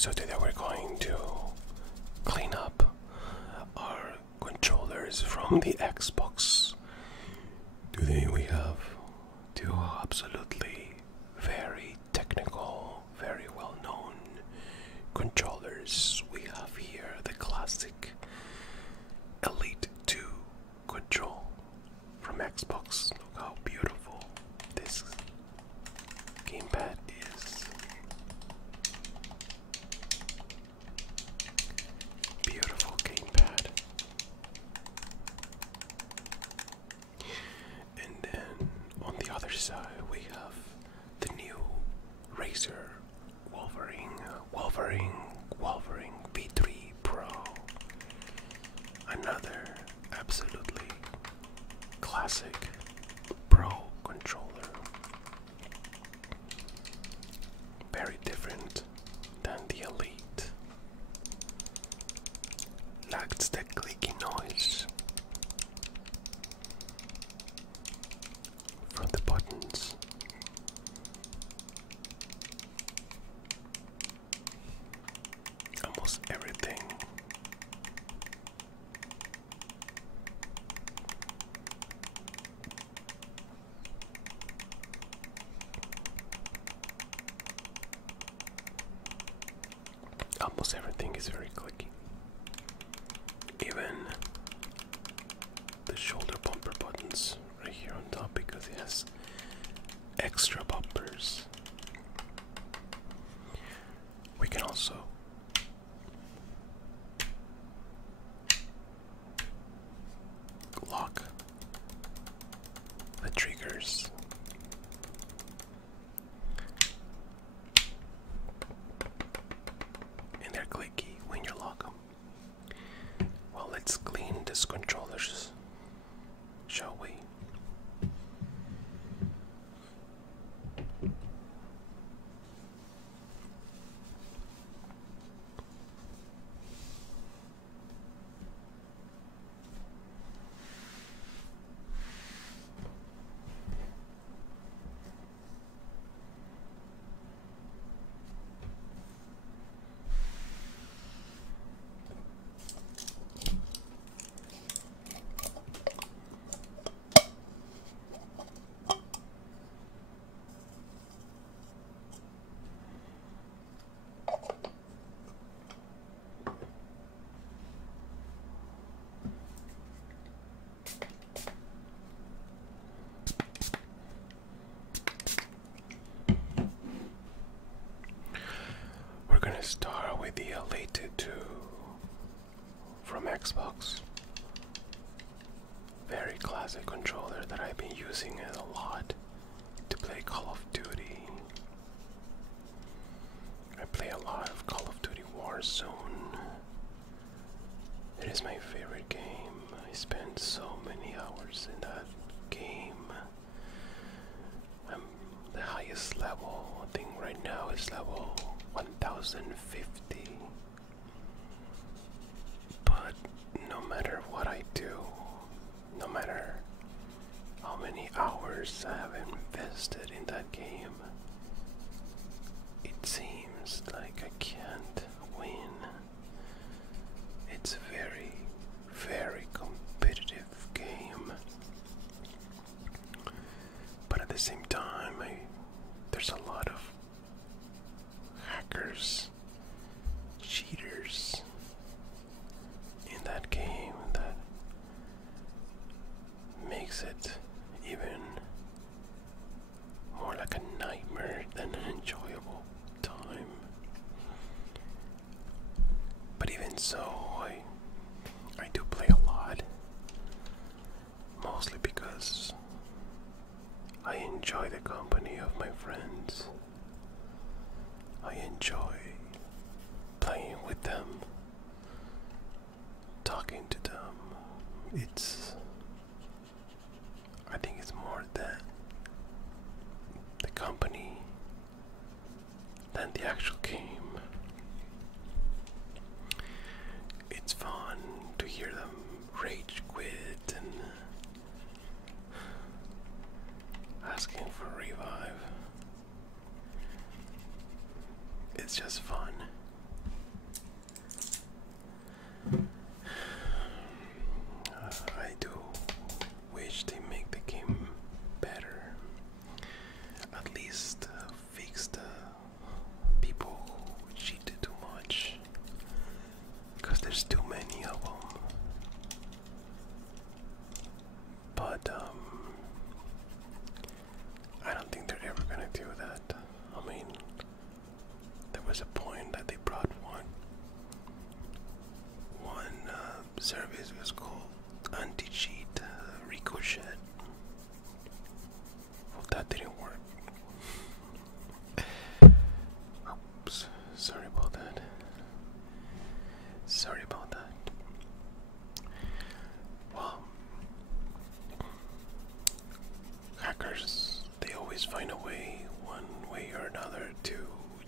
So today we're going to clean up our controllers from the Xbox. Today we have two absolutely very technical, very well-known controllers. We have here the classic Elite 2 control from Xbox. Look how beautiful this gamepad is. Beautiful gamepad. And then on the other side we have the new Razer Wolverine V3 Pro. Another absolutely classic Pro controller. Very different than the Elite. Lacks the clicky noise from the buttons. Almost everything is very clicky. Even the shoulder bumper buttons right here on top, because it has extra bumpers. We can also lock the triggers. And they're clicky when you lock them. Well, let's clean these controllers, shall we? We're gonna start with the Elite 2 from Xbox. Very classic controller that I've been using it a lot to play Call of Duty. I play a lot of Call of Duty Warzone. It is my favorite game. I spend so many hours in that game. I'm the highest level, I think right now is level 1050. But no matter what I do, no matter how many hours I have invested in that game, it seems like I can't win. It's a very, very competitive game. But at the same time, there's a lot of hackers, cheaters in that game that makes it even more like a nightmare than an enjoyable time. But even so, I do play a lot, mostly because I enjoy the company of my friends. I enjoy playing with them, talking to them. I think it's more than the company than the actual game. It's fun to hear them rage quit and asking for revive. It's just fun.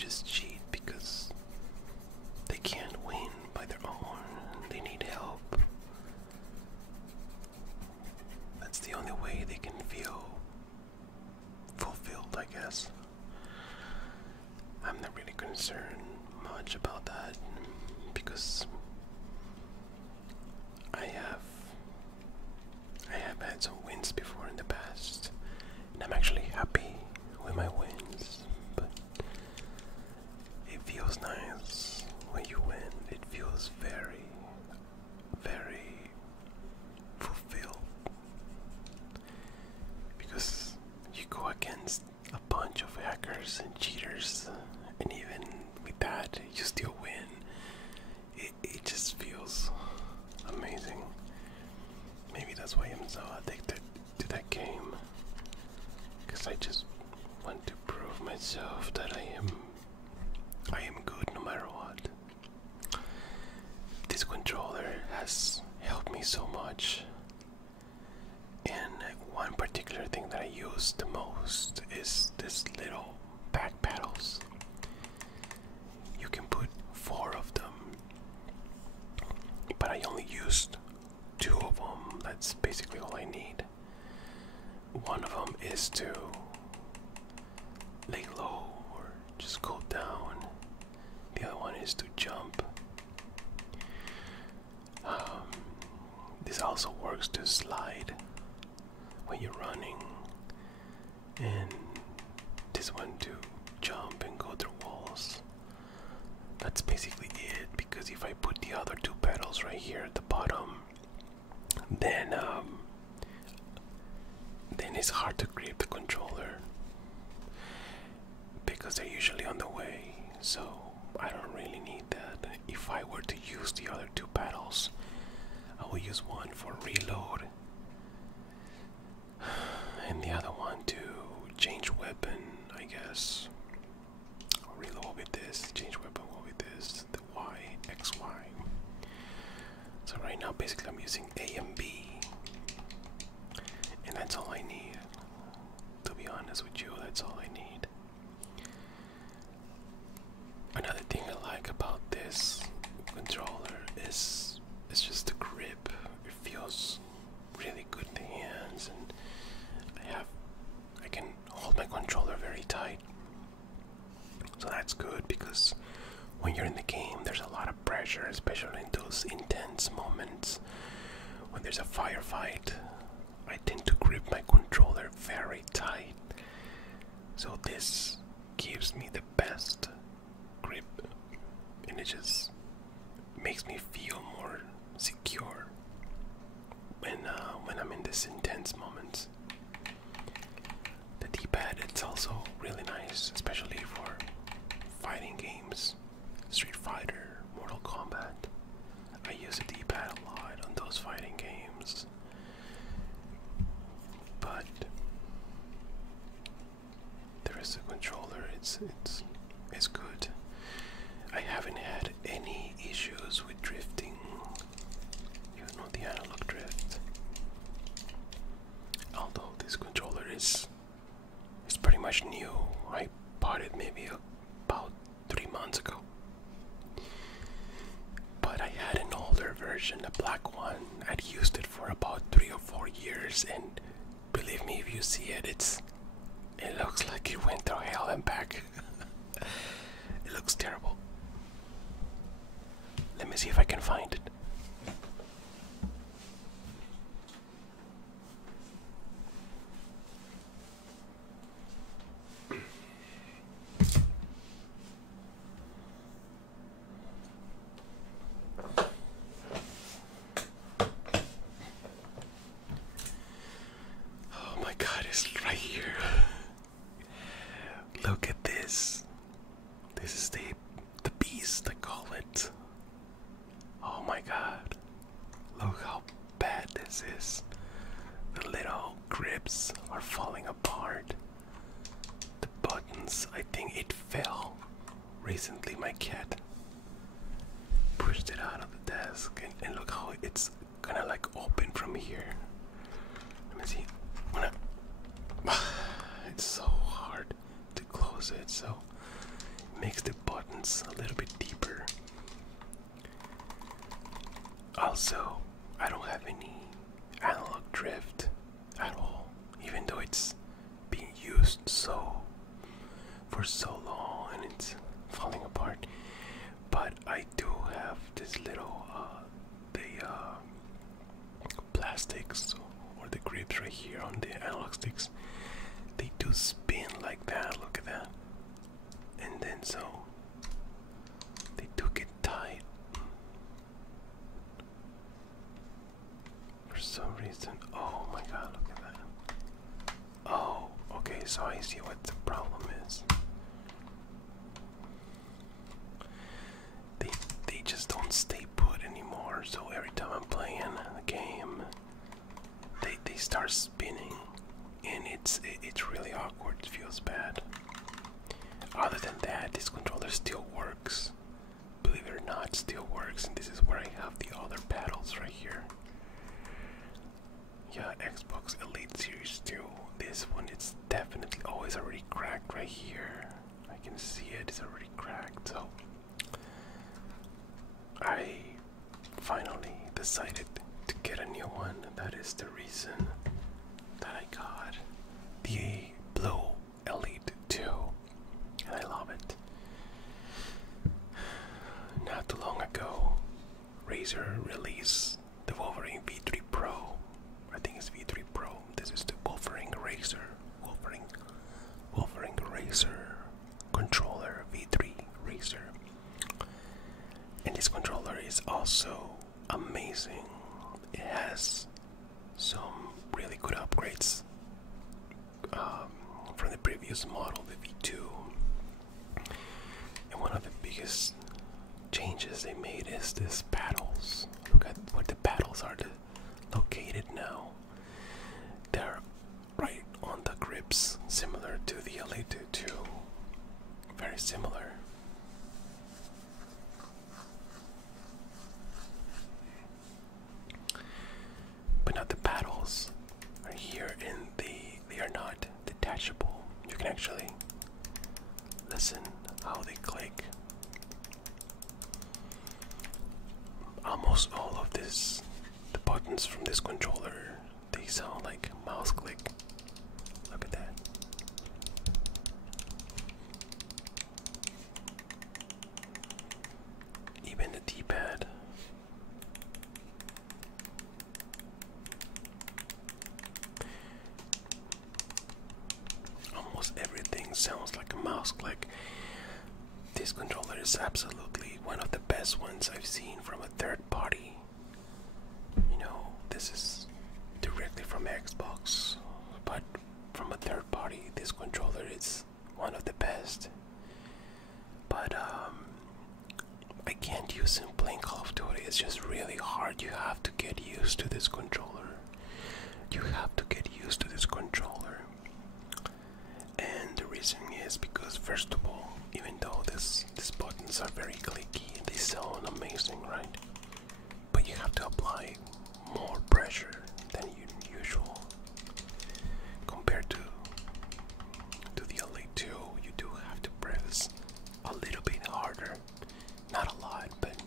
just cheat because they can't win by their own. They need help. That's the only way they can feel fulfilled, I guess. I'm not really concerned much about that because I have had some wins before in the past, and I'm actually happy with my wins. But it feels nice when you win. It feels very, very fulfilled because you go against a bunch of hackers and cheaters, and even with that, you still win. It just feels amazing. Maybe that's why I'm so addicted to that game, because I just want to prove myself that I am good no matter what. This controller has helped me so much, and one particular thing that I use the most is this little back paddles. You can put 4 of them, but I only used 2 of them. That's basically all I need. One of them is to lay low or just go down. The other one is to jump. This also works to slide when you're running, and this one to jump and go through walls. That's basically it, because if I put the other 2 pedals right here at the bottom, then it's hard to grip the controller because they're usually on the way, so I don't really need that. If I were to use the other 2 pedals, I will use one for reload and the other one to change weapon, I guess. I'll reload with this, change weapon with this, the Y, XY. So right now basically I'm using A and B, and that's all I need. To be honest with you, that's all I need. Another thing I like about this controller is it's just the grip. It feels really good in the hands, and I can hold my controller very tight. So that's good, because when you're in the game there's a lot of pressure, especially in those intense moments. When there's a firefight, I tend to grip my controller very tight. So this gives me the best grip, and it just makes me feel more secure when I'm in this intense moments. The D-pad, it's also really nice, especially for fighting games, Street Fighter, Mortal Kombat. I use the D-pad a lot on those fighting games. But the rest of the controller, it's good. I haven't had any issues with drifting, even on the analog drift. Although this controller is pretty much new. I bought it maybe about 3 months ago. But I had an older version, a black one. I'd used it for about 3 or 4 years, and believe me, if you see it, it looks like it went through hell and back. It looks terrible. Let me see if I can find it. Oh my god, it's right here. Look at this. This is the beast, I call it. Oh my god. Look how bad this is. The little grips are falling apart. The buttons, I think it fell. Recently my cat pushed it out of the desk, and look how it's kinda like open from here. Let me see. It's so hard to close it, so makes the buttons a little bit deeper. Also, I don't have any analog drift at all, even though it's being used for so long and it's falling apart. But I do have this little the plastics or the grips right here on the analog sticks. They do spin like that. Look at that. And then so they do get tight for some reason. Oh my god, look at that. Oh, okay, so I see what the problem is. They just don't stay put anymore, so every time I'm playing the game, they start spinning, and it's really awkward. It feels bad. Other than that, this controller still works. Believe it or not, it still works, and this is where I have the other paddles right here. Yeah, Xbox Elite Series 2. This one is definitely always already cracked right here. I can see it's already cracked, so I finally decided to get a new one. That is the reason that I got the Blue Elite 2, and I love it. Not too long ago, Razer released the Wolverine V3 Pro. I think it's V3 Pro. This is the Wolverine Razer controller, V3 Razer. And this controller is also amazing. It has some really good upgrades from the previous model, the V2. And one of the biggest changes they made is this paddles. Look at where the paddles are located now. They're right on the grips, similar to the Elite 2. Very similar. But now the paddles are here, and they are not detachable. You can actually listen how they click. Almost all of the buttons from this controller, they sound like mouse click. Look at that. Even the D-pad. Almost everything sounds like a mouse click. This controller is absolutely one of the best ones I've seen from a third party. You know, this is directly from Xbox, but from a third party, this controller is one of the best. But I can't use it playing Call of Duty. It's just really hard. You have to get used to this controller. You have to get used to this controller. And the reason is because, first of all, even though these buttons are very clicky, they sound amazing, right? But you have to apply more pressure than usual. Compared to the Elite 2, you do have to press a little bit harder. Not a lot, but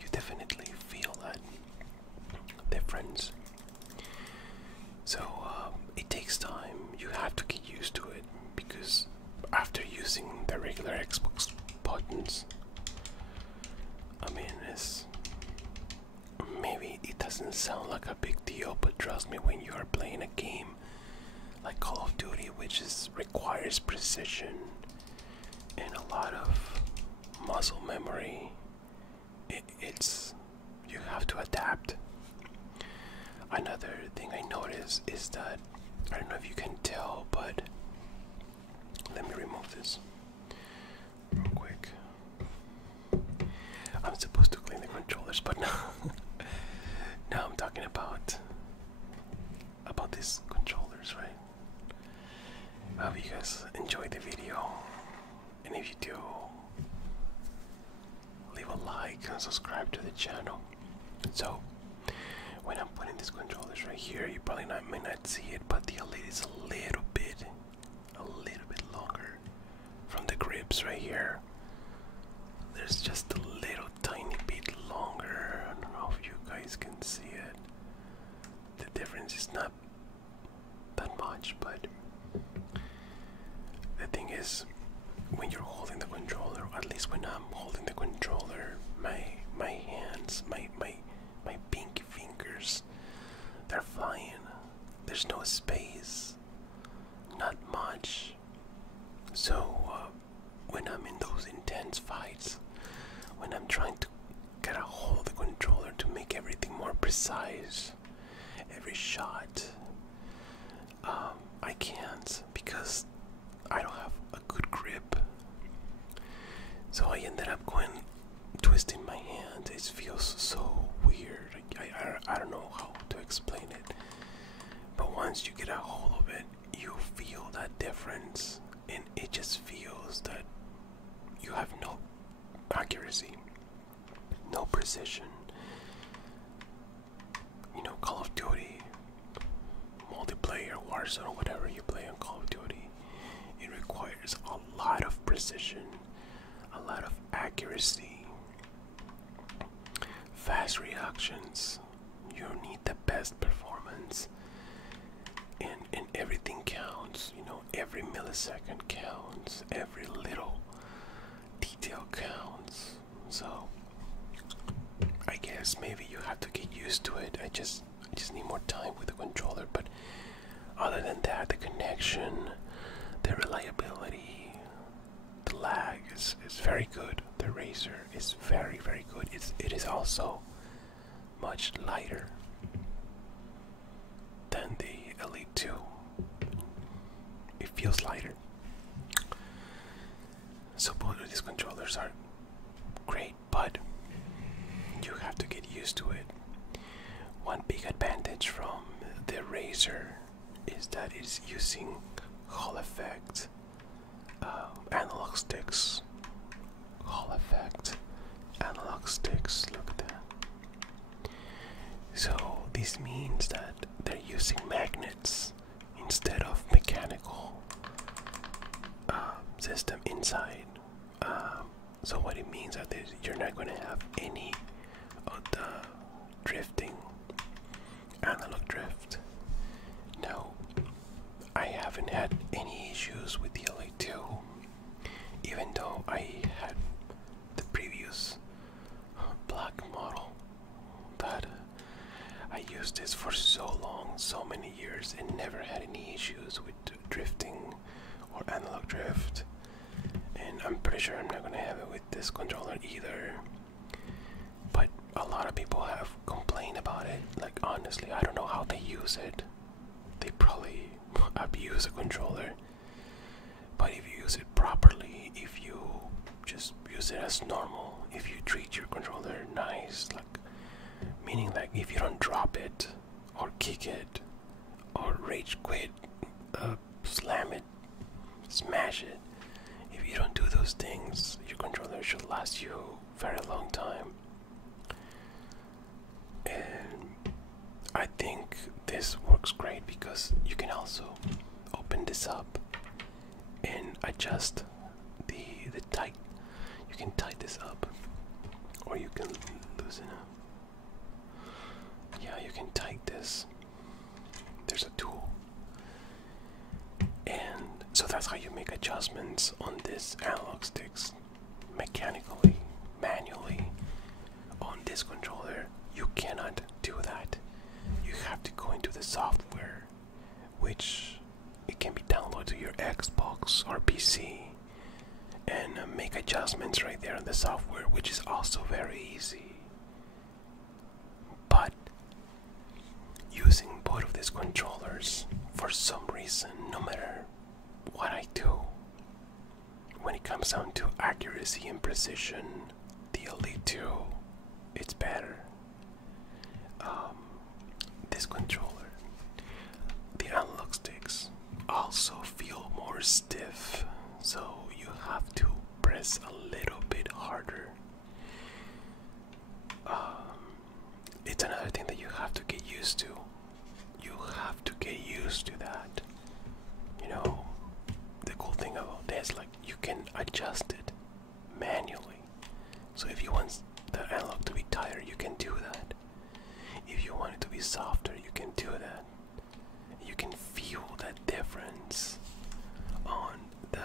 you definitely feel that difference. So it takes time. You have to get used to it, because after using the regular Xbox buttons, I mean, maybe it doesn't sound like a big deal, but trust me, when you are playing a game like Call of Duty, which requires precision and a lot of muscle memory, you have to adapt. Another thing I noticed is that, I don't know if you can tell, but let me remove this real quick. I'm supposed to clean the controllers, but now I'm talking about these controllers, right? I hope you guys enjoyed the video, and if you do, leave a like and subscribe to the channel. So when I'm putting these controllers right here, you probably may not see it, but the Elite is a little bit longer from the grip, grips right here, there's just a little tiny bit longer. I don't know if you guys can see it. The difference is not that much, but the thing is, when you're holding the controller, at least when I'm holding the controller, my hands, my pinky fingers, they're flying. There's no space, not much. So when I'm in those intense fights, when I'm trying to get a hold of the controller to make everything more precise, every shot, I can't because I don't have a good grip. So I ended up twisting my hand. It feels so weird. I don't know how to explain it. But once you get a hold of it, you feel that difference, and it just feels that you have no accuracy, no precision. You know, Call of Duty, multiplayer, Warzone, or whatever you play on Call of Duty, it requires a lot of precision, a lot of accuracy, fast reactions. You need the best performance, and everything counts. You know, every millisecond counts, every little detail counts. So I guess maybe you have to get used to it. I just need more time with the controller, but other than that, the connection, the reliability, the lag is very good. The Razer is very, very good. It is also much lighter than the Elite 2. It feels lighter. So both of these controllers are great, but you have to get used to it. One big advantage from the Razer is that it's using Hall Effect analog sticks. Hall Effect analog sticks. Look at that. So this means that they're using magnets instead of mechanical system inside. So what it means is that you're not going to have any of the drifting, analog drift. Now, I haven't had any issues with the LA2, even though I had the previous black model that I used this for so long, so many years, and never had any issues with drifting or analog drift. And I'm pretty sure I'm not gonna have it with this controller either. But a lot of people have complained about it. Like, honestly, I don't know how they use it. They probably abuse the controller. But if you use it properly, if you just use it as normal, if you treat your controller nice, like, meaning like if you don't drop it or kick it or rage quit, slam it, smash it, if you don't do those things, your controller should last you a very long time. And I think this works great because you can also open this up and adjust the tight. You can tighten this up, or you can loosen it. Yeah, you can tighten this. There's a tool, and so that's how you make adjustments on this analog sticks, mechanically, manually. On this controller, you cannot do that. You have to go into the software, which it can be downloaded to your Xbox or PC, and make adjustments right there in the software, which is also very easy. But using both of these controllers, for some reason, no matter what I do, when it comes down to accuracy and precision, the Elite 2, it's better. This controller, the analog sticks, also feel more stiff, so you have to press a little bit harder. It's another thing that you have to get used to. You have to get used to that. You know, the cool thing about this, like you can adjust it manually. So if you want the analog to be tighter, you can do that. If you want it to be softer, you can do that. You can feel that difference on the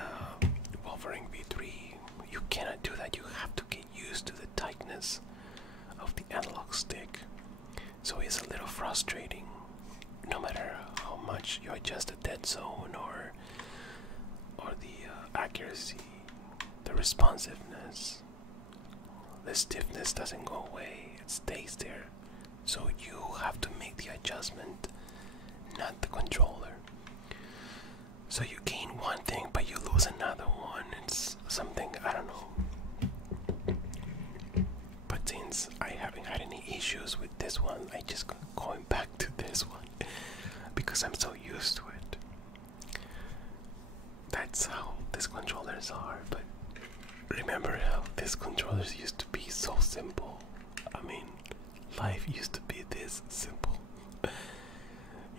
Wolverine V3. You cannot do that. You have to get used to the tightness of the analog stick. So it's a little frustrating, no matter how much you adjust the dead zone or the accuracy, the responsiveness. The stiffness doesn't go away, it stays there. So you have to make the adjustment, not the controller. So you gain one thing, but you lose another one. It's something, I don't know. But since I haven't had any issues with this one, I just going back to this one because I'm so used to it. That's how these controllers are. But remember how these controllers used to be so simple? I mean, life used to be this simple.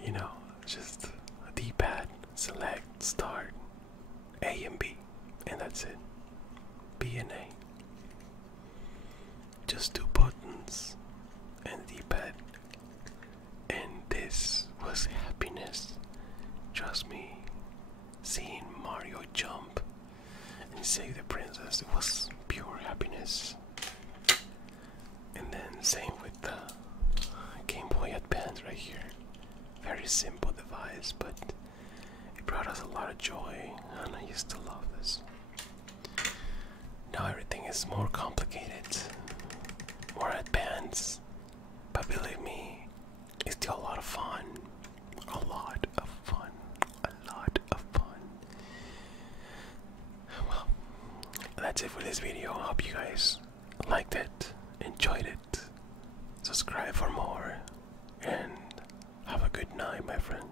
You know, just a D-pad, select, start, A and B, and that's it. B and A. Just two buttons and D-pad. And this was happiness. Trust me, seeing Mario jump and save the princess, it was pure happiness. And then same with the Game Boy Advance right here. Very simple device, but it brought us a lot of joy, and I used to love this. Now everything is more complicated, more advanced, but believe me, it's still a lot of fun. A lot of fun. A lot of fun. Well, that's it for this video. I hope you guys liked it, enjoyed it. Subscribe for more, and have a good night, my friends.